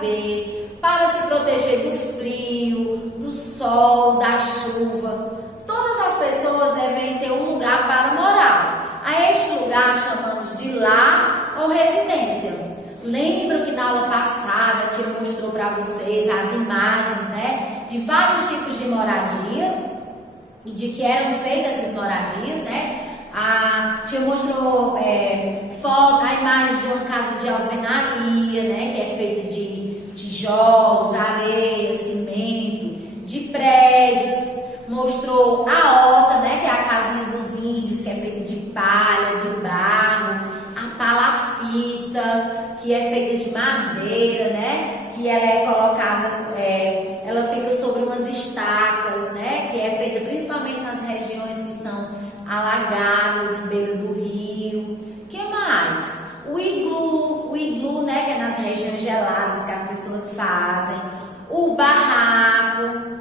viver, para se proteger do frio, do sol, da chuva. Todas as pessoas devem ter um lugar para morar. A este lugar chamamos de lar ou residência. Lembro que na aula passada a tia mostrou para vocês as imagens, né, de vários tipos de moradia e de que eram feitas as moradias, né? A tia mostrou a imagem de uma casa de alvenaria, né, que é feita de tijolos, areia, cimento, de prédios. Mostrou a horta, né, que é a casinha dos índios, que é feita de palha, de barro, a palafita, que é feita de madeira, né, que ela é colocada, ela fica sobre umas estacas, né, que é feita principalmente nas regiões que são alagadas, em beira do rio. Que mais? O iglu, né, que é nas regiões geladas que as pessoas fazem. O barraco.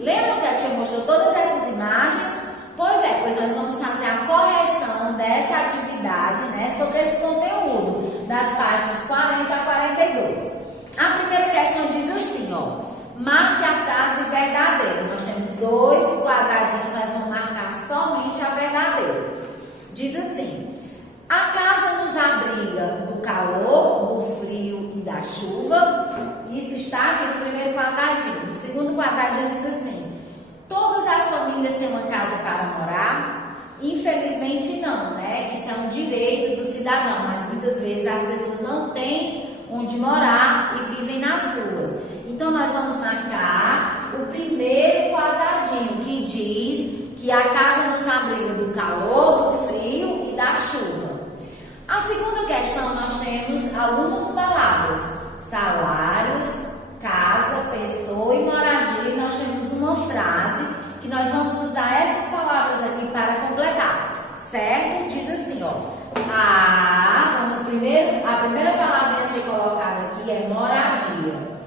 Lembram que a tia mostrou todas essas imagens? Pois nós vamos fazer a correção dessa atividade, né, sobre esse conteúdo, das páginas 40 a 42. A primeira questão diz assim, ó, marque a frase verdadeira. Nós temos 2 quadradinhos, nós vamos marcar somente a verdadeira. Diz assim: a casa nos abriga do calor, do frio e da chuva. Isso está aqui no primeiro quadradinho. No segundo quadradinho diz assim: todas as famílias têm uma casa para morar? Infelizmente não, né? Isso é um direito do cidadão, mas muitas vezes as pessoas não têm onde morar e vivem nas ruas. Então nós vamos marcar o primeiro quadradinho que diz que a casa nos abriga do calor, do frio e da chuva. A segunda questão nós temos algumas palavras: salários, casa, pessoa e moradia. E nós temos uma frase que nós vamos usar essas palavras aqui para completar, certo? Diz assim, ó, a primeira palavra a ser colocada aqui é moradia.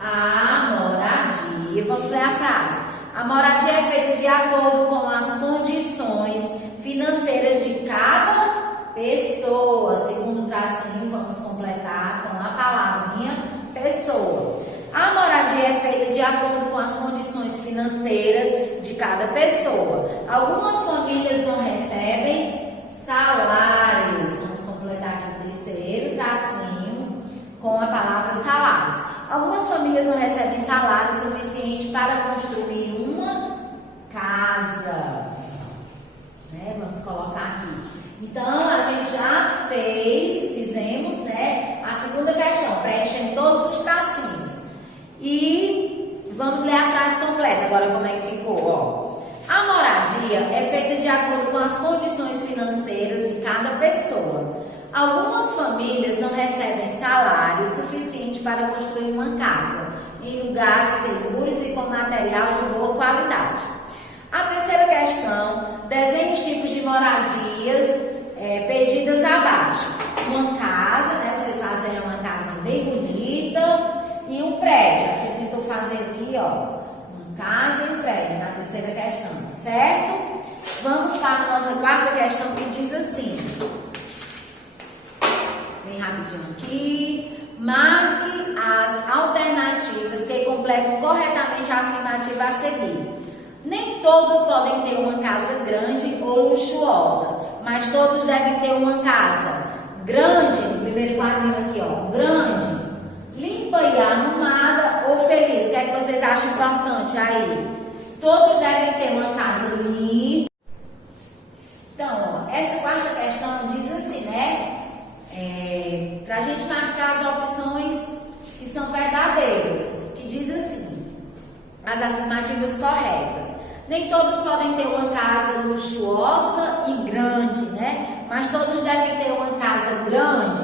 A moradia, vamos ler a frase. A moradia é feita de acordo com as condições financeiras de cada pessoa. Segundo tracinho, vamos completar com a palavrinha pessoa. A moradia é feita de acordo com as condições financeiras de cada pessoa. Algumas famílias não recebem salários. Vamos completar aqui o terceiro tracinho com a palavra salários. Algumas famílias não recebem salário suficiente para construir uma casa. Né? Vamos colocar aqui. Então, a gente já fizemos, né, a segunda questão, preenchendo todos os tracinhos. E vamos ler a frase completa. Agora, como é que ficou? Ó. A moradia é feita de acordo com as condições financeiras de cada pessoa. Algumas famílias não recebem salário suficiente para construir uma casa em lugares seguros e com material de boa qualidade. A terceira questão, desenhe os tipos de moradias pedidas abaixo. Uma casa, né? Vocês fazem uma casa bem bonita e um prédio. A gente tentou fazer aqui, ó, uma casa e um prédio na terceira questão, certo? Vamos para a nossa quarta questão que diz assim. Bem rapidinho aqui. Marque as alternativas que completam corretamente a afirmativa a seguir. Nem todos podem ter uma casa grande ou luxuosa, mas todos devem ter uma casa grande, no primeiro quadrinho aqui, ó, grande, limpa e arrumada ou feliz. O que é que vocês acham importante aí? Todos devem ter uma casa limpa. Então, ó, essa quarta questão diz assim, né? Para a gente marcar as opções que são verdadeiras, que diz assim, as afirmativas corretas. Nem todos podem ter uma casa luxuosa e grande, né? Mas todos devem ter uma casa grande,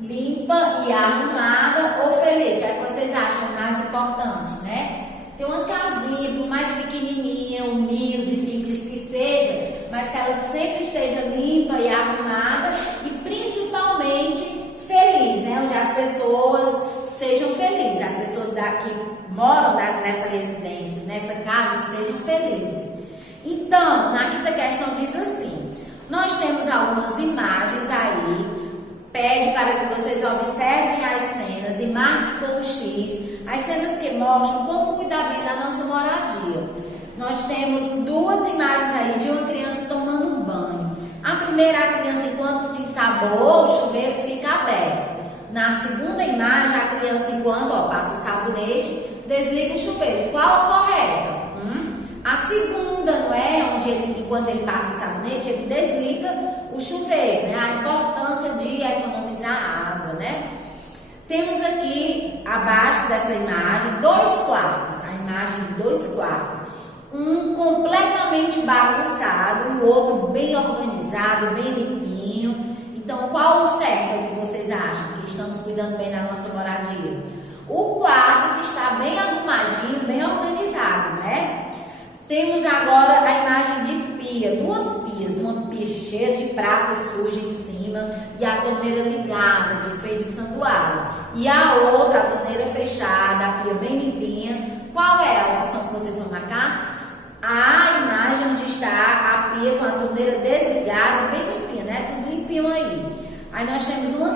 limpa e arrumada ou feliz. O que é que vocês acham mais importante, né? Ter uma casinha, por mais pequenininha, humilde, simples que seja, mas que ela sempre esteja limpa e arrumada e principalmente feliz, né? Onde as pessoas sejam felizes, as pessoas que moram nessa residência, nessa casa, sejam felizes. Então, na quinta questão diz assim, nós temos algumas imagens aí, pede para que vocês observem as cenas e marque com o X as cenas que mostram como cuidar bem da nossa moradia. Nós temos duas imagens aí de uma criança tomando banho. A primeira, a criança enquanto se ensaboa, o chuveiro fica aberto. Na segunda imagem, a criança enquanto passa o sabonete, desliga o chuveiro. Qual a correta? A segunda, não é? Onde ele, enquanto ele passa o sabonete, ele desliga o chuveiro, né? A importância de economizar água, né? Temos aqui, abaixo dessa imagem, 2 quartos. A imagem de 2 quartos. Um completamente bagunçado e o outro bem organizado, bem limpinho. Então, qual o certo que vocês acham que estamos cuidando bem da nossa moradia? O quarto que está bem arrumadinho, bem organizado, né? Temos agora a imagem de pia, 2 pias, uma pia cheia de prato sujo em cima e a torneira ligada, desperdiçando água. E a outra, a torneira fechada, a pia bem limpinha. Qual é a opção que vocês vão marcar? A imagem onde está a pia com a torneira desligada, bem limpinha, né? Tudo limpinho aí. Aí nós temos uma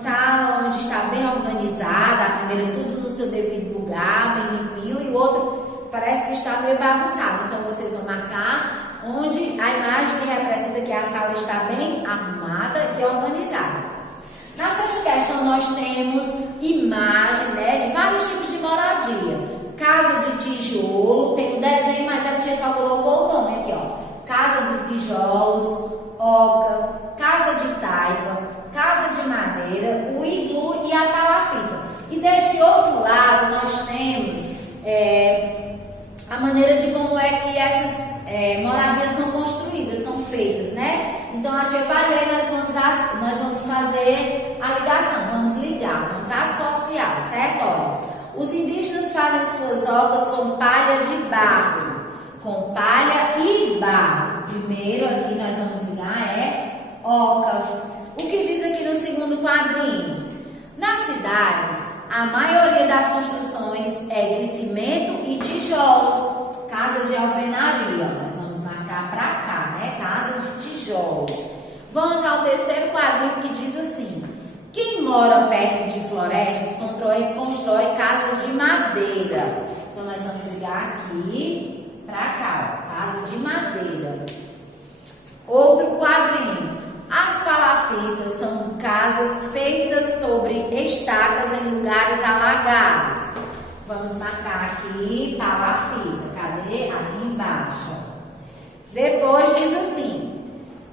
sala onde está bem organizada, a primeira tudo no seu devido lugar, bem limpinho, e o outro parece que está meio bagunçado. Então vocês vão marcar onde a imagem que representa que a sala está bem arrumada e organizada. Na sexta questão nós temos imagem, né, de vários tipos de moradia. Casa de tijolo, tem o desenho, mas a tia só colocou o nome aqui, ó. Casa de tijolos, oca, casa de taipa, casa de madeira, o iglu e a palafita. E deste outro lado nós temos a maneira de como é que essas moradias são construídas, são feitas, né? Então a tia vai ler e nós vamos fazer a ligação, vamos ligar, vamos associar, certo? Ó, os indígenas fazem suas ocas com palha de barro, com palha e barro. Primeiro aqui nós vamos ligar oca. O que diz aqui no segundo quadrinho? Nas cidades, a maioria das construções é de cimento e tijolos. Casa de alvenaria, nós vamos marcar para cá, né? Casa de tijolos. Vamos ao terceiro quadrinho que diz assim: quem mora perto de florestas constrói casas de madeira. Então nós vamos ligar aqui para cá, ó, casa de madeira. Outro quadrinho. As palafitas são casas feitas sobre estacas em lugares alagados. Vamos marcar aqui palafita. Cadê? Aqui embaixo. Depois diz assim: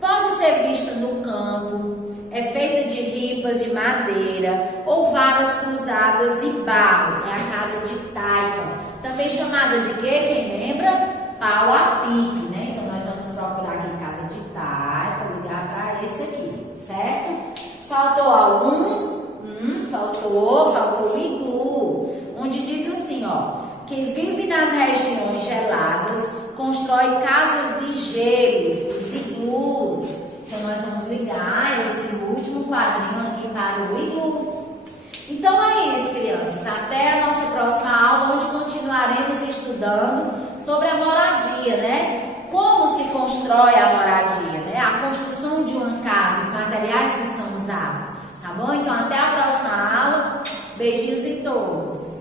pode ser vista no campo, é feita de ripas de madeira ou varas cruzadas e barro. É a casa de taipa. Também chamada de quê? Quem lembra? Pau a pique, né? Então nós vamos procurar aqui casa de taipa, ligar para esse aqui, certo? Faltou algum? Faltou o iglu, onde diz assim, ó: quem vive nas regiões geladas constrói casas de gelos, os iglus. Então nós vamos ligar esse último quadrinho aqui para o iglu. Então é isso, crianças. Até a nossa próxima aula, onde continuaremos estudando sobre a moradia, né? Como se constrói a moradia, né? A construção de uma casa, os materiais que são usados, tá bom? Então até a próxima aula. Beijinhos em todos.